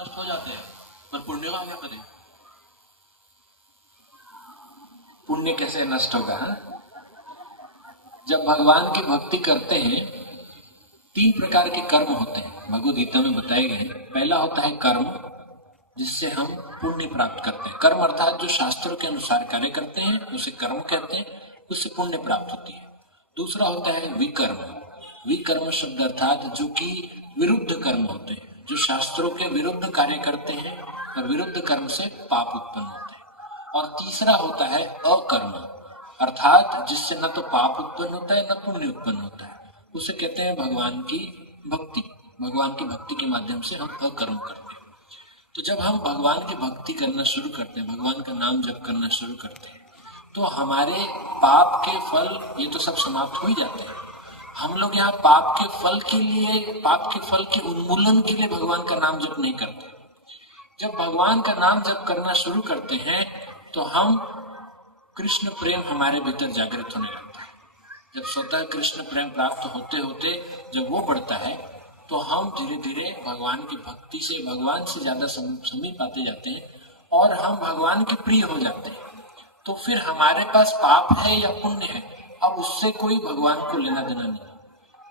नष्ट हो जाते हैं, पर पुण्य का क्या करें? पुण्य कैसे नष्ट होगा? जब भगवान की भक्ति करते हैं, 3 प्रकार के कर्म होते हैं, भगवद गीता में बताए गए हैं। पहला होता है कर्म, जिससे हम पुण्य प्राप्त करते हैं। कर्म अर्थात जो शास्त्रों के अनुसार कार्य करते हैं उसे कर्म कहते हैं, उससे पुण्य प्राप्त होती है। दूसरा होता है विकर्म। विकर्म शब्द अर्थात जो कि विरुद्ध कर्म होते हैं, जो शास्त्रों के विरुद्ध कार्य करते हैं, और विरुद्ध कर्म से पाप उत्पन्न होते हैं। और तीसरा होता है अकर्म, अर्थात जिससे न तो पाप उत्पन्न होता है न पुण्य उत्पन्न होता है, उसे कहते हैं भगवान की भक्ति। भगवान की भक्ति के माध्यम से हम अकर्म करते हैं। तो जब हम भगवान की भक्ति करना शुरू करते हैं, भगवान का नाम जप करना शुरू करते हैं, तो हमारे पाप के फल ये तो सब समाप्त हो ही जाते हैं। हम लोग यहाँ पाप के फल के लिए, पाप के फल के उन्मूलन के लिए भगवान का नाम जप नहीं करते। जब भगवान का नाम जप करना शुरू करते हैं तो हम कृष्ण प्रेम हमारे भीतर जागृत होने लगता है। जब स्वतः कृष्ण प्रेम प्राप्त होते होते जब वो बढ़ता है, तो हम धीरे धीरे भगवान की भक्ति से, भगवान से ज्यादा समीप आते जाते हैं और हम भगवान के प्रिय हो जाते हैं। तो फिर हमारे पास पाप है या पुण्य है, अब उससे कोई भगवान को लेना देना नहीं।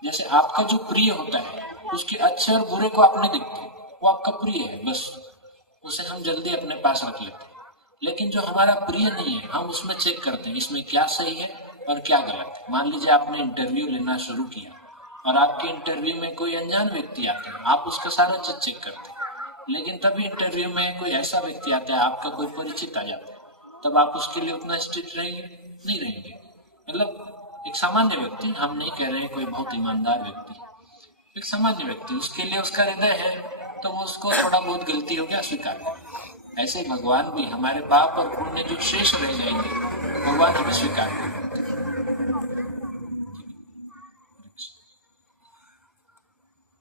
जैसे आपका जो प्रिय होता है, उसके अच्छे और बुरे को आप नहीं देखते, वो आपका प्रिय है, बस उसे हम जल्दी अपने पास रख लेते हैं। लेकिन जो हमारा प्रिय नहीं है, हम उसमें चेक करते हैं इसमें क्या सही है और क्या गलत है। मान लीजिए आपने इंटरव्यू लेना शुरू किया और आपके इंटरव्यू में कोई अनजान व्यक्ति आता है, आप उसका सारा चीज चेक करते हैं। लेकिन तभी इंटरव्यू में कोई ऐसा व्यक्ति आता है, आपका कोई परिचित आ जाता है, तब आप उसके लिए उतना स्ट्रिक्ट रहेंगे? नहीं रहेंगे। मतलब एक सामान्य व्यक्ति, हम नहीं कह रहे हैं कोई बहुत ईमानदार व्यक्ति, एक सामान्य व्यक्ति, उसके लिए उसका हृदय है तो वो उसको थोड़ा बहुत गलती हो गया स्वीकार करें। ऐसे भगवान भी हमारे पाप और पुण्य जो शेष रह जाएंगे, भगवान हमें स्वीकार करें।